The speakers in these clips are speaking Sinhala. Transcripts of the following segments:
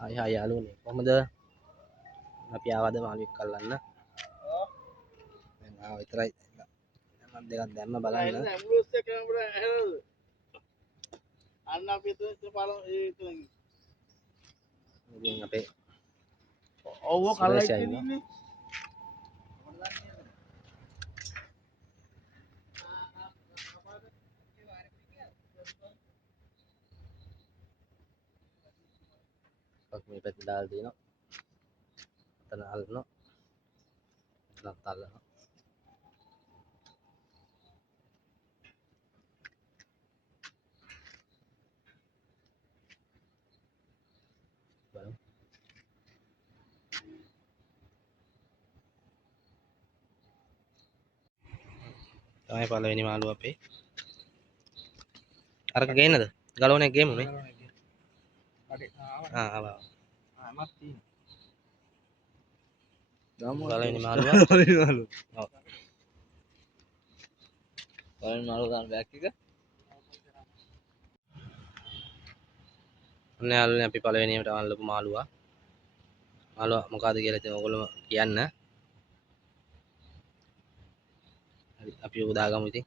Hai hai යාළුවනේ කොහමද අපි ආවද මාළුවෙක් අල්ලන්න දැන් ආව විතරයි මම දෙකක් දැම්ම බලන්න ඇම්බුලන්ස් එක අපිට ඇහැරද අන්න අපි එතන බලමු ඉතින් අපේ ඔව් කල්ලයි තියෙන්නේ මේ පැත්තේ දාලා තියෙනවා එතන අල්ලනවා එතනත් අල්ලනවා බලමු තමයි පළවෙනි මාළුව අපේ අරක ගේන්නද ගලවන්නේ ගේමු නේ ආවා ආමත් තියෙනවා පළවෙනි මාළුව පළවෙනි මාළුව ඔව් පළවෙනි මාළුව ගන්න බෑක් එක ඔන්න යාළුවනේ අපි පළවෙනියට අල්ලපු මාළුවා මොකද්ද කියලා ඉතින් ඔයගොල්ලෝ කියන්න හරි අපි උ දාගමු ඉතින්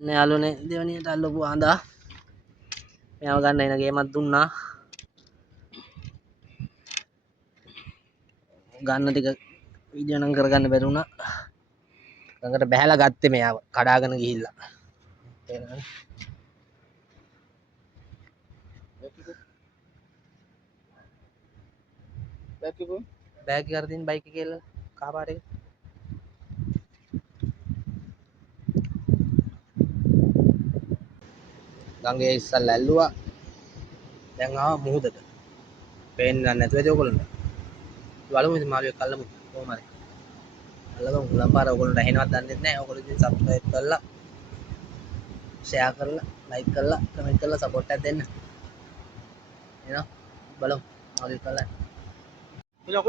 නේ යාළුවනේ දෙවෙනියට අල්ලපු ආඳා මෙයාව ගන්න එන ගේමක් දුන්නා ගන්න ටික වීඩියෝ නම් කරගන්න බැරි වුණා ළඟට බහැලා ගත්තේ මෙයාව කඩාගෙන ගිහිල්ලා තේරෙනවද බෑග් එක අර තියෙන බයික් එකේ කියලා කහ පාට එක ගංගේ ඉස්සල්ලා ඇල්ලුවා දැන් ආවා මුහුදට පේන්නේ නැතුව ඇති ඔයගොල්ලන්ට බලමු ඉතින් මාළුවෙක් අල්ලමු කොහොම හරි අල්ලගමු ලම්පාර ඔයගොල්ලන්ට ඇහෙනවද දන්නේ නැහැ ඔයගොල්ලෝ ඉතින් සබ්ස්ක්‍රයිබ් කරලා ෂෙයා කරලා ලයික් කරලා කමෙන්ට් කරලා සපෝට් එකක් දෙන්න එනවා බලමු මාළුවෙක් අල්ලන්න ඉලක්ක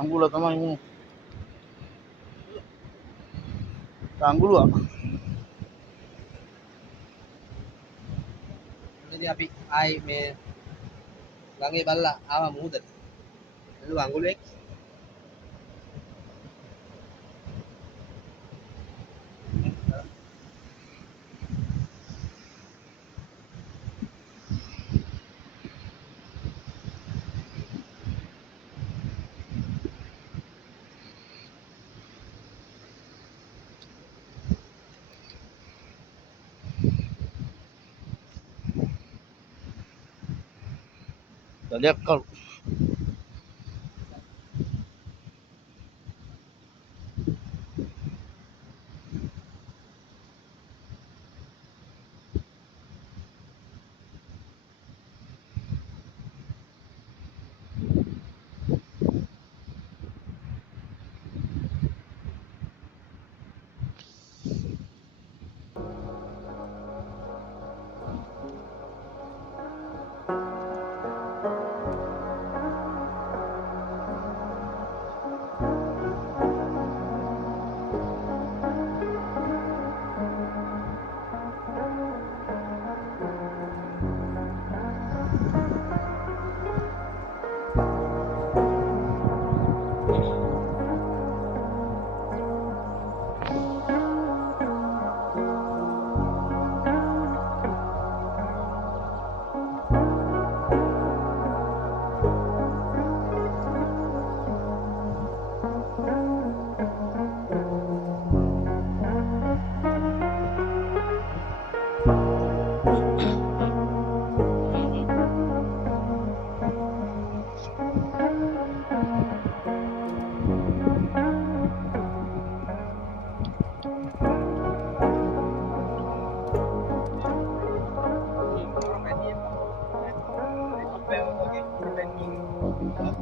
අඟුල තමයි මු අඟුලුවා ඉතින් අපි ආයි මේ ගඟේ බල්ලා ආවා මුහුදට එළුව අඟුලෙක් දලයක් කරු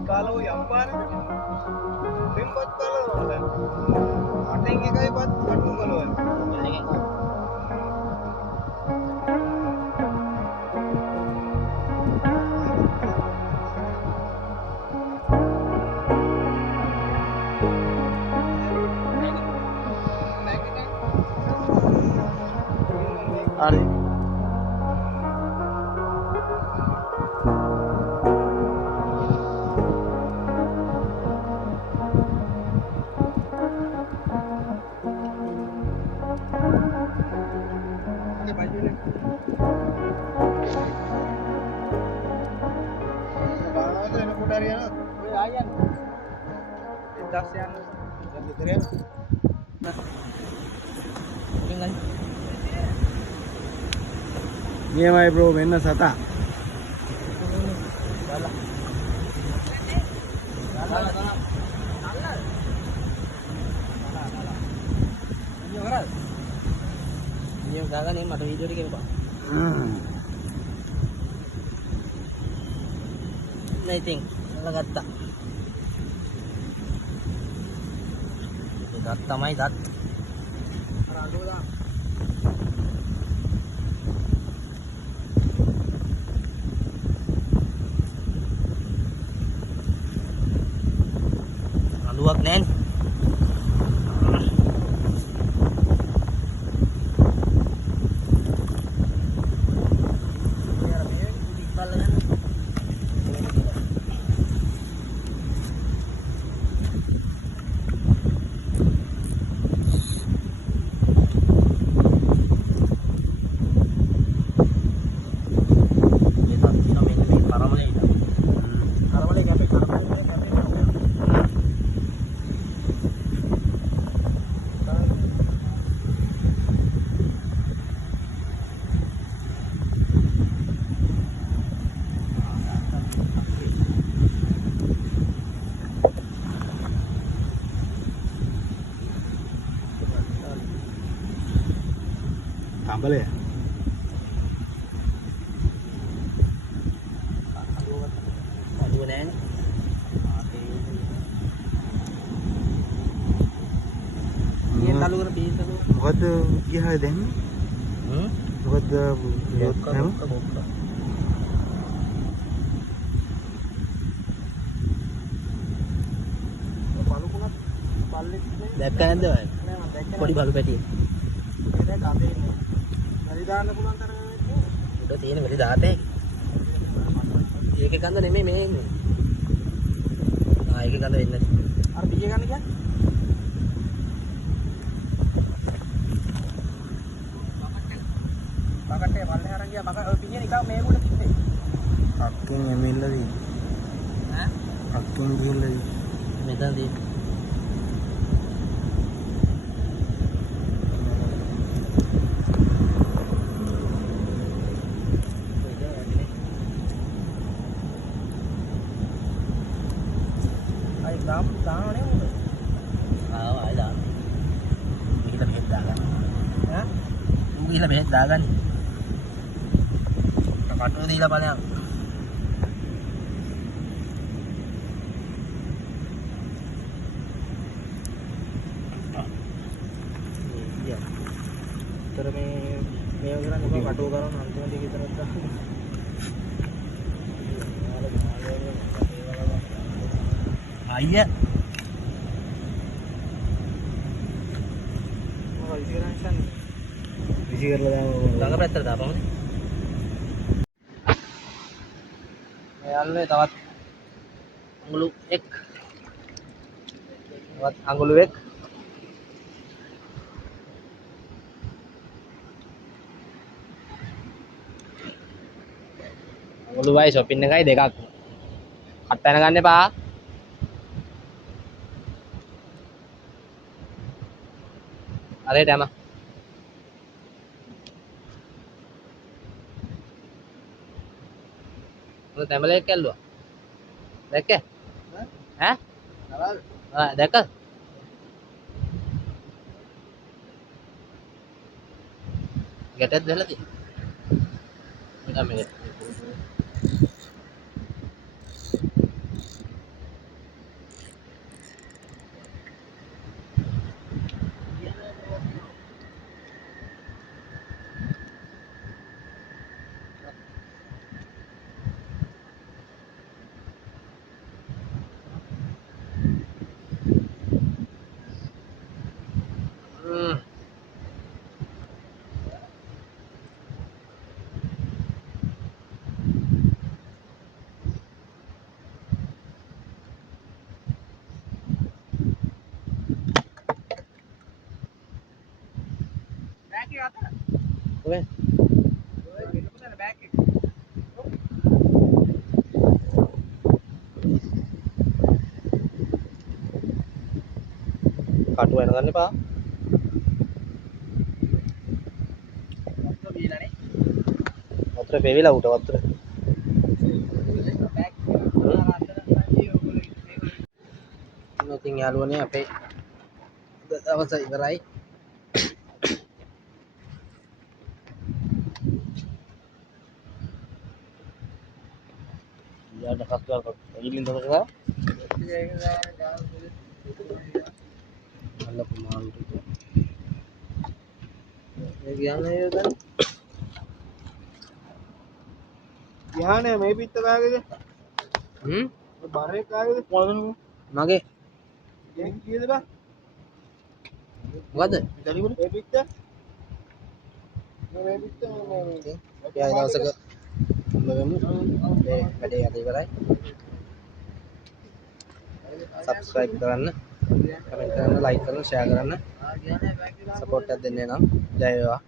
kalau yang mana pembuat kalau ada yang kayak buat kalau හරි. නියමයි බ්‍රෝ මෙන්න සතා. Ini gagal nih, mata hijau dikit pak. Lighting, lagatta. Gatta mai dat. Luwag nen. Tambale. Aduh nen. Ini talu kan bi talu. මොකද ගියා දැන්? මොකද යොත් දැක්ක නැද්ද ඔය? පොඩි බලු පැටියෙක්. උඩ තියෙන වෙලි 17. ඒකේ ගඳ නෙමෙයි මේ ඉන්නේ. ඒකේ ගඳ වෙන්නේ නැති. අර පියේ ගන්න කියන්නේ? බකටේ වල්ලේ අරන් ගියා බක ඔය පියේ නිකන් මේ උඩ තිබ්බේ. අක්කෙන් එමෙල්ලදී. ඈ? අක්කෙන් ගිහලා මෙතන තියෙන. Daun ni udah. Ada. Gila behit dagan. Ha? Gila behit dagan. Kapato dila pala. Iya. Terus me वगैरह निको काटो करो अंतिम दी की तरफ का. आइए ගඟ පැත්තට දාපමු. යාළුවනේ තවත් අඟලු එක්. තවත් අඟලු එක්. අඟලු වයි shopping එකයි දෙකක්. හත් වෙන ගන්න එපා. හරියට යම. මොකද තැඹලයක් කැල්ලුවා. දැක්කේ? ඈ? දැක්කද? ගැටයක් දැල්ලා තියෙනවා. මේක මේක. ඔය කටු වෙන ගන්න එපා. වතුර පෙවිලා උට වතුර. ඉතින් යාළුවනේ අපේ දවස ඉවරයි. යාට කස්ලා ඉලින් දවසක අල්ල පුමාන්ට ඒ කියන්නේ දැන් යහනේ මේ පිට කාගේද? හ්ම් බරේ කාගේද? මොනද? මගේ ගෙන් කීයද බා? මොකද ඉතලිවල මේ පිට? මේ පිට මේ යා දවසක හම්බෙමු. මේ වැඩේ අද ඉවරයි. subscribe කරන්න, comment කරන්න, like කරන්න, share කරන්න. support එකක් දෙන්න නම් ජය වේවා.